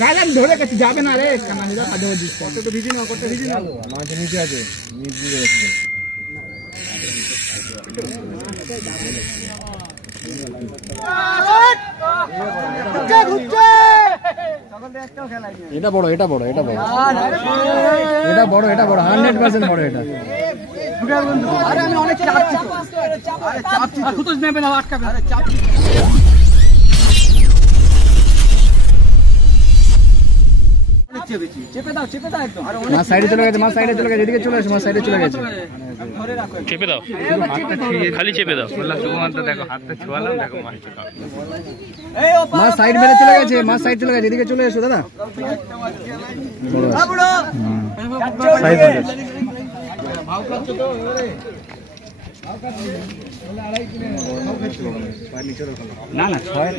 গাজন ধরে কাছে যাবে না রে কানানিরা কাঁদে দিচ্ছে কত তো ভিজি না কত ভিজি না মাছ নিচে আছে নিচ দিয়ে যাচ্ছে এটা বড় এটা বড় এটা বড় এটা বড় এটা বড় 100% বড় এটা আরে আমি অনেক চাপছি আরে চাপছি তো নেবে না আটকাবে আরে চাপছি চেপে দাও একদম মাছ সাইডে চলে গেছে মাছ সাইডে চলে গেছে এদিকে চলে আসো মাছ সাইডে চলে গেছে ধরে রাখো চেপে দাও খালি চেপে দাও শুধুমাত্র দেখো হাতটা ছোঁয়ালাম দেখো মাছ সাইড মেরে চলে গেছে মাছ সাইড চলে গেছে এদিকে চলে এসো দাদা না না ছয়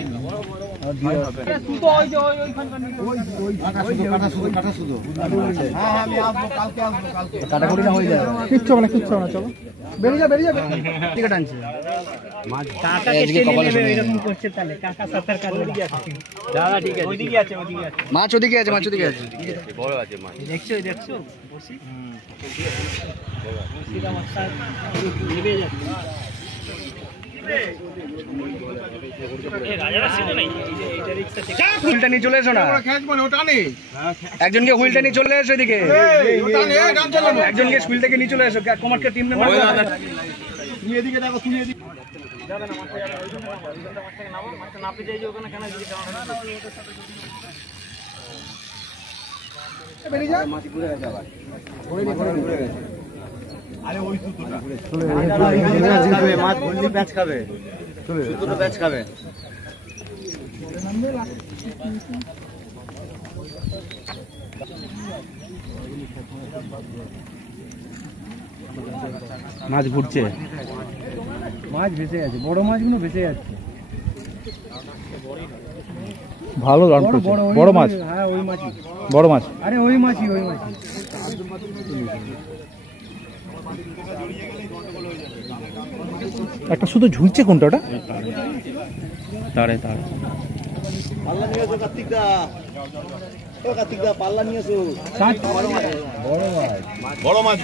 কাটাকুটি না হয়ে যায় কিচ্ছু হবে না চলো বেরিয়ে যাবে ঠিক আছে মাছ ওদিকে আছে বড় আছে মাছ দেখছো হুইলটা নিয়ে চলে এসো না একজনকে হুইলটা নিয়ে চলে এসো এদিকে একজনকে হুইল থেকে নিয়ে চলে এসো কমার্কের টিম মেম্বার তুমি এদিকে দেখো তুমি এদিকে আরে ওই সুতোটা মাছ ভুললি প্যাচ খাবে সুতোটা প্যাচ খাবে মাছ ঘুরছে মাছ ভেসে যাচ্ছে বড় মাছগুলো ভেসে যাচ্ছে ভালো রান করছে বড় মাছ হ্যাঁ ওই মাছই বড় মাছ আরে ওই মাছই একটা শুধু ঝুলছে কোনটা ওটা তারে পাল্লা নিয়ে এসো কার্তিকদা পাল্লা নিয়ে এসো বড় মাছ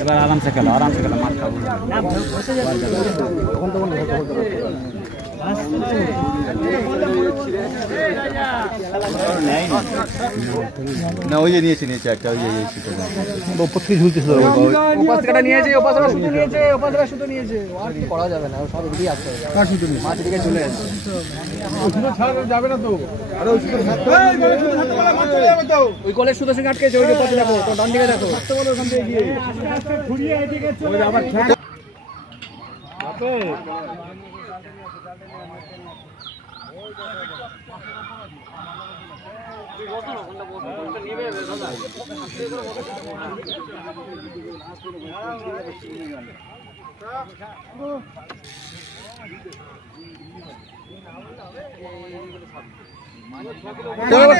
এবার আরামসে খেলো মাছ খাবো না ওই যে নিয়েছে একটা ওই উপর থেকে ঝুলতেছে সুতো নিয়েছে আর কি করা যাবে না সব এদিকে আসতে হবে মাছ এদিকে চলে আসছে যাবে না তো আরে ওই কলের সুতো সঙ্গে আটকেছে ওই পাশে দেখো তো ডান দিকে দেখো ওখান থেকে গিয়ে ঘুরিয়ে এদিকে চলে আবার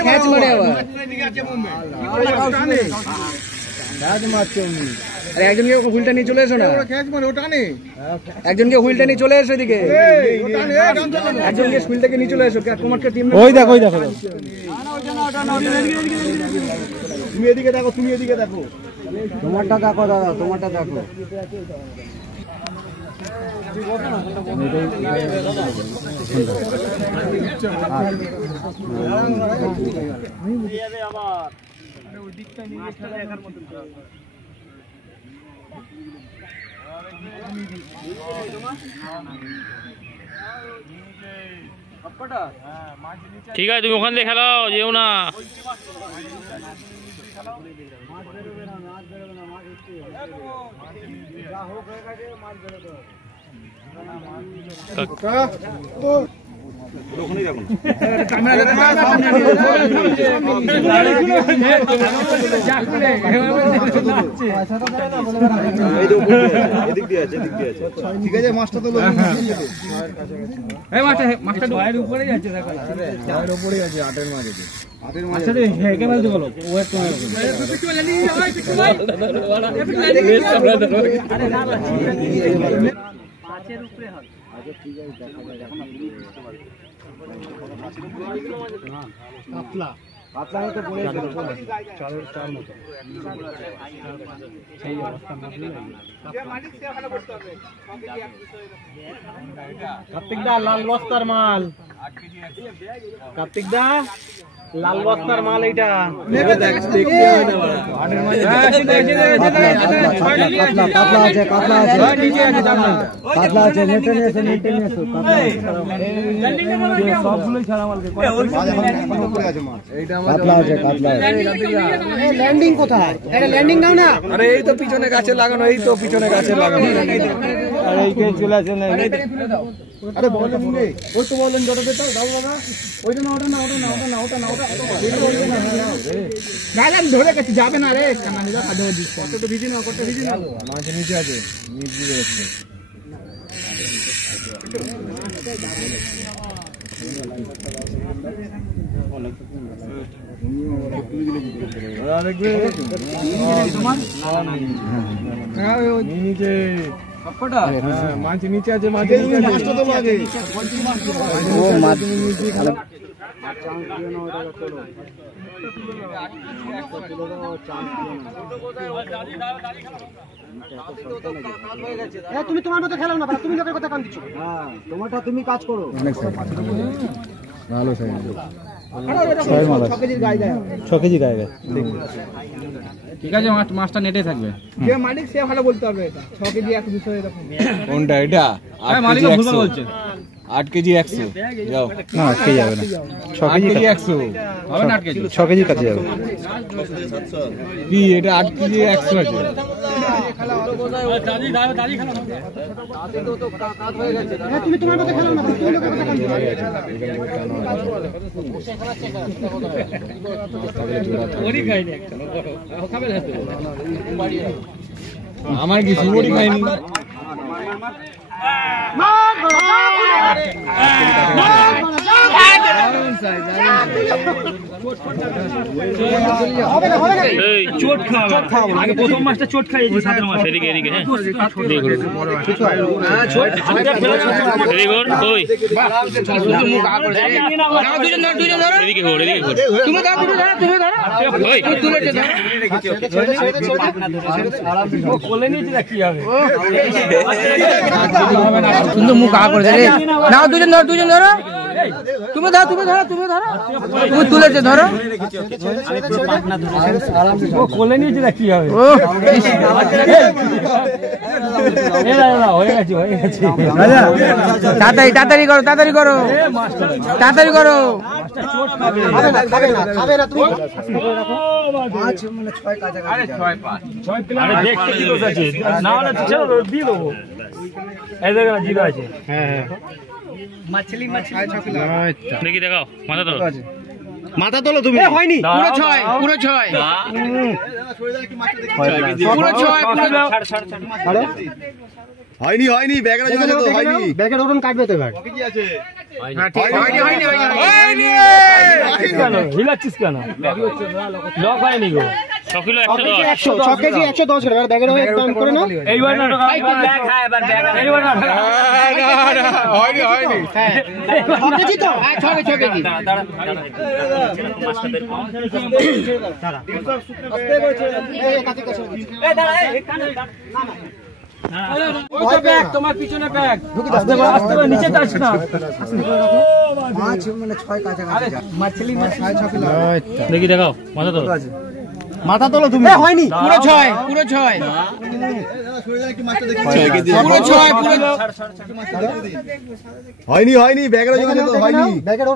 খেঁচ মারে একজনকে হুইলটা নিয়ে চলে এসো না একজনকে হুইলটা নিয়ে চলে এসো এদিকে একজনকে হুইলটাকে নিয়ে চলে এসো তোমাকে টিম ওই দেখো তুমি এদিকে দেখো তোমারটা দেখো দাদা তোমারটা দেখো ঠিক আছে তুমি ওখান থেকে খেলাও যেও না ঠিক আছে মাছটা তো উপরে যাচ্ছে উপরেই আছে আটের মাছ আছে মাছের উপরে হবে। আচ্ছা ঠিক আছে, দেখা যায় এখন আপনি বুঝতে পারবেন। কাতলা কাতলা তো বলে চালের চাল মতো সেই অবস্থা কার্তিক দা লাল বস্তার মাল, কার্তিক দা লাল বস্তার মাল এইটা কাতলা আছে, কাতলা আছে, কাতলা আছে, নেটে নিয়ে এসো, নেটে নিয়ে এসো, সবগুলোই ছাড়া মালকে কাতলা আছে, কাতলা ল্যান্ডিং কোথায়? এটা ল্যান্ডিং নাও না। আরে এই তো পিছনে গাছে লাগানো, এই তো পিছনে গাছে লাগানো। আরে এই কে চলে আসে না। আরে বলেন রে, ওই তো বলেন ডটাতে দাও, দাও বাবা। ওইটা না, ওটা না, ওটা না, ওটা না, ওটা না, ওটা গাইলাম ধরে গেছে, যাবে না রে কানানিরা খাদে দিচ্ছে। কত ভিজি না, কত ভিজি না। মাছ নিচে আছে, নিচে আছে। নিচে মাছ নিচে আছে, মাছ মাছটা তো লাগে। ও মাছ নিচে খালে তুমি তোমার মতো খেলাও না, তুমি লোকের কথা কান দিচ্ছ। হ্যাঁ তোমারটা তুমি কাজ করো। ভালো সাইজ, 6 কেজি গায়ে গায়ে। ঠিক আছে, মাছটা নেটে থাকবে। যে মালিক সে ভালো বলতে হবে। এটা 6 কেজি 100 এরকম। কোনটা এটা? 8 কেজি 100 বলছে। 8 কেজি 100 যাও না, 8 কেজি যাবে না, 6 কেজি 100 হবে না 8 কেজি। 6 কেজি কাছে যাবে। কি এটা 8 কেজি 100 আছে? তুমি তোমার মতো খেলাও না, তুমি লোকের কথা কান দিচ্ছ। আমার কি সুবড়ি খাইনি। চোট খাওয়া আগে, প্রথম মাছটা চোট খাইয়েছি, সাদা মাছ। এদিকে এদিকে, হ্যাঁ ভেরি গুড। ওই এদিকে ঘোর, এদিকে ঘোর। তুমি দাও, তুমি ধরো, তুমি ধরো। ওই তুলেছে দাও। কোলে নিয়েছি না, কি হবে? সুন্দর মুখ আ করে রে। নাও দুজন ধরো, দুজন ধরো। তুমি ধরো, তুমি ধরো, তুমি ধরো। তুমি তুলেছে ধরো। কোলে নিয়েছি না, কি হবে? হয়ে গেছে, হয়ে গেছে। তাড়াতাড়ি তাড়াতাড়ি করো, তাড়াতাড়ি করো, তাড়াতাড়ি করো। খাবে না, খাবে না, খাবে না তুমি। মাছ মানে 6 কাছাকাছি। আরে 6 5 আরে দেখতে কি দোষ আছে? না হলে তো চলো দিয়ে দেবো। এই দেখো না, জিরো আছে। হ্যাঁ মাছলি মাছলি দেখি, দেখাও মাথা তো। মাথা তোলো তুমি। হয়নি, পুরো 6, পুরো 6, পুরো 6, পুরো। হয়নি, হয়নি, ব্যাগের জন্য তো হয়নি। ব্যাগের ওরকম কাটবে তো ভাই। হয়নি, হয়নি, হয়নি। হিলাচ্ছিস কেন? লক হয়নি গো। 6 কিলো 110। 6 কেজি 110 গ্রাম ব্যাগের ওই একদম করে নাও। এইবার না ব্যাগ, হ্যাঁ এবার ব্যাগ। এইবার না হয়নি, হয়নি। 6 কেজি তো? হ্যাঁ 6 কেজি। দাঁড়া। ওই ব্যাগ, তোমার পিছনে ব্যাগ। আস্তে করে নিচে যাস না। মাছ মানে 6 কাছাকাছি। মাছলি মাছলি 6 কিলো। দেখি, দেখাও মাথা তো। মাথা তোলো তুমি। হয়নি, পুরো 6, পুরো 6, পুরো 6, পুরো। হয়নি, হয়নি, ব্যাগের জন্য তো হয়নি। ব্যাগের